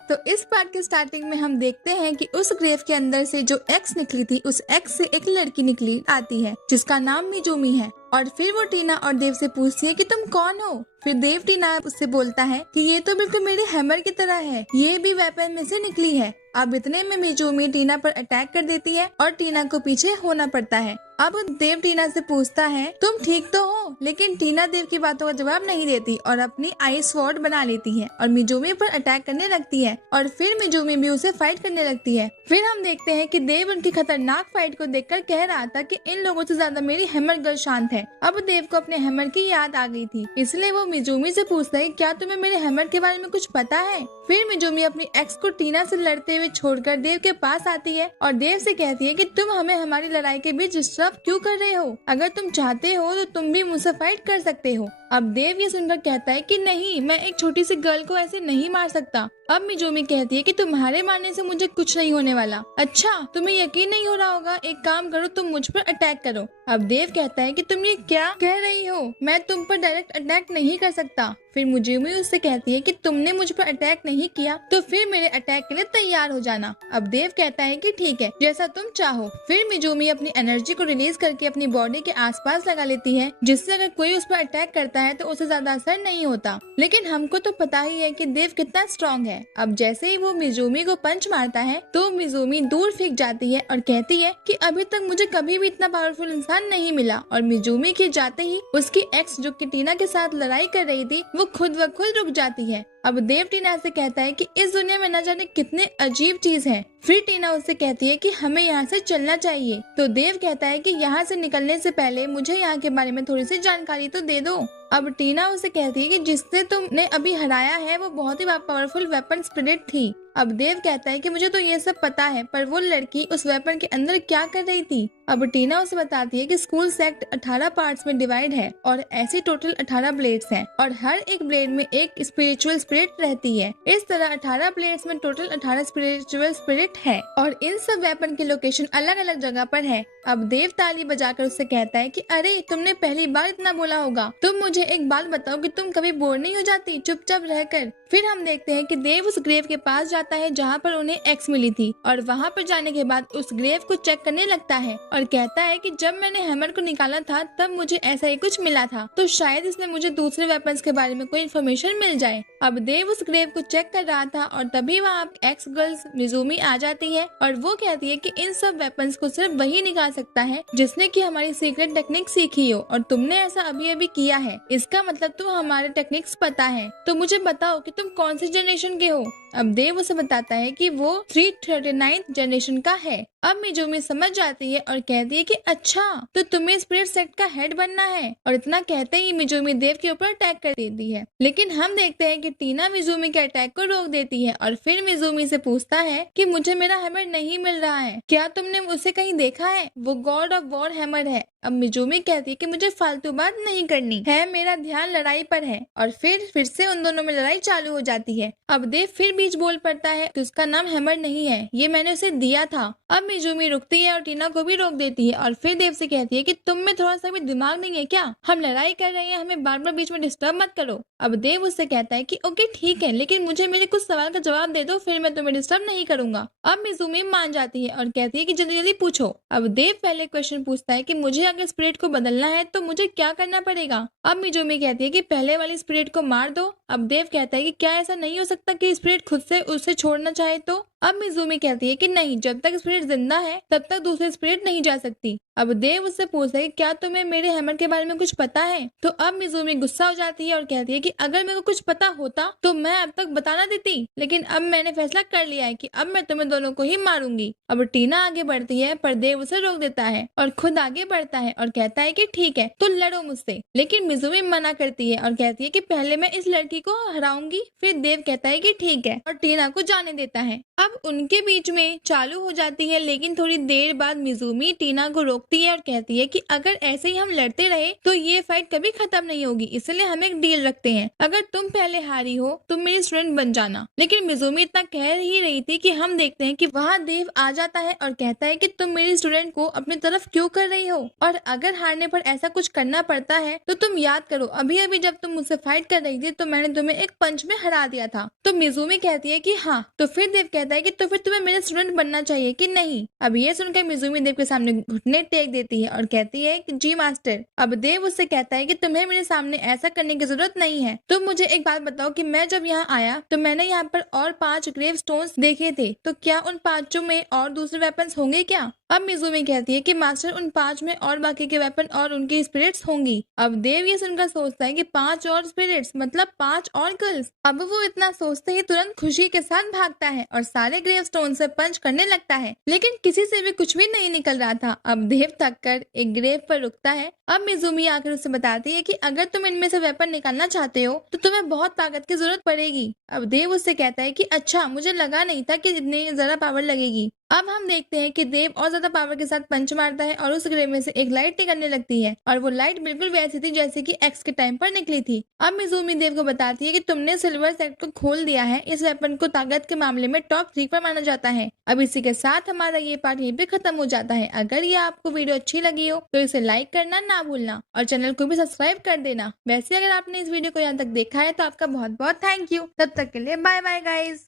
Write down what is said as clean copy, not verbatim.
तो इस पार्ट के स्टार्टिंग में हम देखते हैं कि उस ग्रेव के अंदर से जो एक्स निकली थी, उस एक्स से एक लड़की निकली आती है जिसका नाम मिजूमी है। और फिर वो टीना और देव से पूछती है कि तुम कौन हो। फिर देव टीना उससे बोलता है कि ये तो बिल्कुल मेरे हैमर की तरह है, ये भी वेपन में से निकली है। अब इतने में मिजूमी टीना पर अटैक कर देती है और टीना को पीछे होना पड़ता है। अब देव टीना से पूछता है तुम ठीक तो हो, लेकिन टीना देव की बातों का जवाब नहीं देती और अपनी आइस स्वॉर्ड बना लेती है और मिजूमी पर अटैक करने लगती है और फिर मिजूमी भी उसे फाइट करने लगती है। फिर हम देखते हैं कि देव उनकी खतरनाक फाइट को देखकर कह रहा था कि इन लोगों से ज्यादा मेरी हैमर गर्ल शांत है। अब देव को अपने हैमर की याद आ गई थी, इसलिए वो मिजूमी से पूछता है क्या तुम्हें मेरे हैमर के बारे में कुछ पता है। फिर मिजूमी अपनी एक्स को टीना से लड़ते हुए छोड़कर देव के पास आती है और देव से कहती है कि तुम हमें हमारी लड़ाई के बीच डिस्टर्ब क्यों कर रहे हो, अगर तुम चाहते हो तो तुम भी मुझसे फाइट कर सकते हो। अब देव ये सुनकर कहता है कि नहीं, मैं एक छोटी सी गर्ल को ऐसे नहीं मार सकता। अब मिजूमी कहती है कि तुम्हारे मारने से मुझे कुछ नहीं होने वाला। अच्छा, तुम्हें यकीन नहीं हो रहा होगा, एक काम करो, तुम मुझ पर अटैक करो। अब देव कहता है कि तुम ये क्या कह रही हो, मैं तुम पर डायरेक्ट अटैक नहीं कर सकता। फिर मिजूमी उससे कहती है कि तुमने मुझ पर अटैक नहीं किया तो फिर मेरे अटैक के लिए तैयार हो जाना। अब देव कहता है कि ठीक है, जैसा तुम चाहो। फिर मिजूमी अपनी एनर्जी को रिलीज करके अपनी बॉडी के आसपास लगा लेती है, जिससे अगर कोई उस पर अटैक करता है तो उसे ज्यादा असर नहीं होता। लेकिन हमको तो पता ही है कि देव कितना स्ट्रॉन्ग है। अब जैसे ही वो मिजूमी को पंच मारता है तो मिजूमी दूर फेंक जाती है और कहती है कि अभी तक मुझे कभी भी इतना पावरफुल इंसान नहीं मिला। और मिजूमी के जाते ही उसकी एक्स जो कि टीना के साथ लड़ाई कर रही थी वो खुद ब खुद रुक जाती है। अब देव टीना से कहता है कि इस दुनिया में न जाने कितने अजीब चीज हैं। फिर टीना उससे कहती है कि हमें यहाँ से चलना चाहिए। तो देव कहता है कि यहाँ से निकलने से पहले मुझे यहाँ के बारे में थोड़ी सी जानकारी तो दे दो। अब टीना उसे कहती है कि जिससे तुमने अभी हराया है वो बहुत ही पावरफुल वेपन स्पिरिट थी। अब देव कहता है कि मुझे तो ये सब पता है, पर वो लड़की उस वेपन के अंदर क्या कर रही थी। अब टीना उसे बताती है कि स्कूल सेक्ट 18 पार्ट्स में डिवाइड है और ऐसी टोटल 18 ब्लेड्स हैं और हर एक ब्लेड में एक स्पिरिचुअल स्पिरिट रहती है। इस तरह 18 ब्लेड्स में टोटल 18 स्पिरिचुअल स्पिरिट है और इन सब वेपन की लोकेशन अलग अलग जगह पर है। अब देव ताली बजाकर उससे कहता है कि अरे तुमने पहली बार इतना बोला होगा, तुम मुझे एक बात बताओ कि तुम कभी बोर नहीं हो जाती चुपचाप रहकर। फिर हम देखते हैं कि देव उस ग्रेव के पास जाता है जहाँ पर उन्हें एक्स मिली थी और वहाँ पर जाने के बाद उस ग्रेव को चेक करने लगता है और कहता है कि जब मैंने हैमर को निकाला था तब मुझे ऐसा ही कुछ मिला था, तो शायद इसमें मुझे दूसरे वेपन्स के बारे में कोई इन्फॉर्मेशन मिल जाए। अब देव उस ग्रेव को चेक कर रहा था और तभी वहाँ एक्स गर्ल्स मिजूमी आ जाती है और वो कहती है कि इन सब वेपन्स को सिर्फ वही निकाल सकता है जिसने की हमारी सीक्रेट टेक्निक सीखी हो और तुमने ऐसा अभी अभी किया है, इसका मतलब तुम हमारे टेक्निक्स पता है, तो मुझे बताओ कि तुम कौन सी जनरेशन के हो। अब देव उसे बताता है कि वो 339 जनरेशन का है। अब मिजूमी समझ जाती है और कहती है कि अच्छा, तो तुम्हें स्पिरिट सेक्ट का हेड बनना है। और इतना कहते ही मिजूमी देव के ऊपर अटैक कर देती है, लेकिन हम देखते हैं कि टीना मिजूमी के अटैक को रोक देती है और फिर मिजूमी से पूछता है कि मुझे मेरा हैमर नहीं मिल रहा है, क्या तुमने उसे कहीं देखा है, वो गॉड ऑफ वॉर हैमर है। अब मिजूमी कहती है कि मुझे फालतू बात नहीं करनी है, मेरा ध्यान लड़ाई पर है। और फिर से उन दोनों में लड़ाई चालू हो जाती है। अब देव फिर बीच बोल पड़ता है कि उसका नाम हैमर नहीं है, ये मैंने उसे दिया था। अब मिजूमी रुकती है और टीना को भी रोक देती है और फिर देव से कहती है कि तुम में थोड़ा सा भी दिमाग नहीं है क्या, हम लड़ाई कर रहे हैं, हमें बार बार बीच में डिस्टर्ब मत करो। अब देव उससे कहता है कि ओके ठीक है, लेकिन मुझे मेरे कुछ सवाल का जवाब दे दो, फिर मैं तुम्हें डिस्टर्ब नहीं करूंगा। अब मिजूमी मान जाती है और कहती है कि जल्दी जल्दी पूछो। अब देव पहले क्वेश्चन पूछता है कि मुझे अगर स्पिरिट को बदलना है तो मुझे क्या करना पड़ेगा। अब मिजूमी कहती है कि पहले वाली स्पिरिट को मार दो। अब देव कहता है कि क्या ऐसा नहीं हो सकता कि स्पिरिट खुद से उसे छोड़ना चाहे तो। अब मिजूमी कहती है कि नहीं, जब तक स्पिरिट जिंदा है तब तक दूसरी स्पिरिट नहीं जा सकती। अब देव उससे पूछता है कि क्या तुम्हें मेरे हैमर के बारे में कुछ पता है। तो अब मिजूमी गुस्सा हो जाती है और कहती है कि अगर मेरे को कुछ पता होता तो मैं अब तक बताना देती, लेकिन अब मैंने फैसला कर लिया है कि अब मैं तुम्हें दोनों को ही मारूंगी। अब टीना आगे बढ़ती है पर देव उसे रोक देता है और खुद आगे बढ़ता है और कहता है कि ठीक है, तो लड़ो मुझसे। लेकिन मिजूमी मना करती है और कहती है कि पहले मैं इस लड़की को हराऊंगी। फिर देव कहता है कि ठीक है और टीना को जाने देता है। अब अब उनके बीच में चालू हो जाती है, लेकिन थोड़ी देर बाद मिज़ूमी टीना को रोकती है और कहती है कि अगर ऐसे ही हम लड़ते रहे तो ये फाइट कभी खत्म नहीं होगी, इसलिए हम एक डील रखते हैं, अगर तुम पहले हारी हो तुम मेरी स्टूडेंट बन जाना। लेकिन मिज़ूमी इतना कह ही रही थी कि हम देखते हैं कि वहाँ देव आ जाता है और कहता है कि तुम मेरी स्टूडेंट को अपनी तरफ क्यों कर रही हो, और अगर हारने पर ऐसा कुछ करना पड़ता है तो तुम याद करो अभी अभी जब तुम मुझसे फाइट कर रही थी तो मैंने तुम्हें एक पंच में हरा दिया था। तो मिज़ूमी कहती है कि हाँ। तो फिर देव कहता है कि तो फिर तुम्हें मेरे स्टूडेंट बनना चाहिए कि नहीं। अब ये सुनकर मिज़ूमी देव के सामने घुटने टेक देती है और कहती है कि जी मास्टर। अब देव उससे कहता है कि तुम्हें मेरे सामने ऐसा करने की जरूरत नहीं है। तुम मुझे एक बात बताओ कि मैं जब यहाँ आया तो मैंने यहाँ पर और 5 ग्रेव स्टोन्स देखे थे, तो क्या उन 5 में और दूसरे वेपन्स होंगे क्या? अब मिज़ूमी कहती है कि मास्टर उन 5 में और बाकी के वेपन और उनकी स्पिरिट्स होंगी। अब देव ये सुनकर सोचता है कि 5 और स्पिरिट्स मतलब 5 और गर्ल्स। अब वो इतना सोचते ही तुरंत खुशी के साथ भागता है और सारे ग्रेव स्टोन से पंच करने लगता है, लेकिन किसी से भी कुछ भी नहीं निकल रहा था। अब देव थक कर एक ग्रेव पर रुकता है। अब मिज़ूमी आकर उसे बताती है कि अगर तुम इनमें से वेपन निकालना चाहते हो तो तुम्हें बहुत ताकत की जरूरत पड़ेगी। अब देव उससे कहता है कि अच्छा, मुझे लगा नहीं था कि इतनी ज्यादा पावर लगेगी। अब हम देखते हैं कि देव और ज्यादा पावर के साथ पंच मारता है और उस ग्रेव में से एक लाइट निकलने लगती है और वो लाइट बिल्कुल वैसी थी जैसे कि एक्स के टाइम पर निकली थी। अब मिज़ूमी देव को बताती है कि तुमने सिल्वर सेक्ट को खोल दिया है, इस वेपन को ताकत के मामले में टॉप 3 पर माना जाता है। अब इसी के साथ हमारा ये पार्ट यहीं पे खत्म हो जाता है। अगर ये आपको वीडियो अच्छी लगी हो तो इसे लाइक करना ना भूलना और चैनल को भी सब्सक्राइब कर देना। वैसे अगर आपने इस वीडियो को यहाँ तक देखा है तो आपका बहुत बहुत थैंक यू। तब तक के लिए बाय बाय गाइज।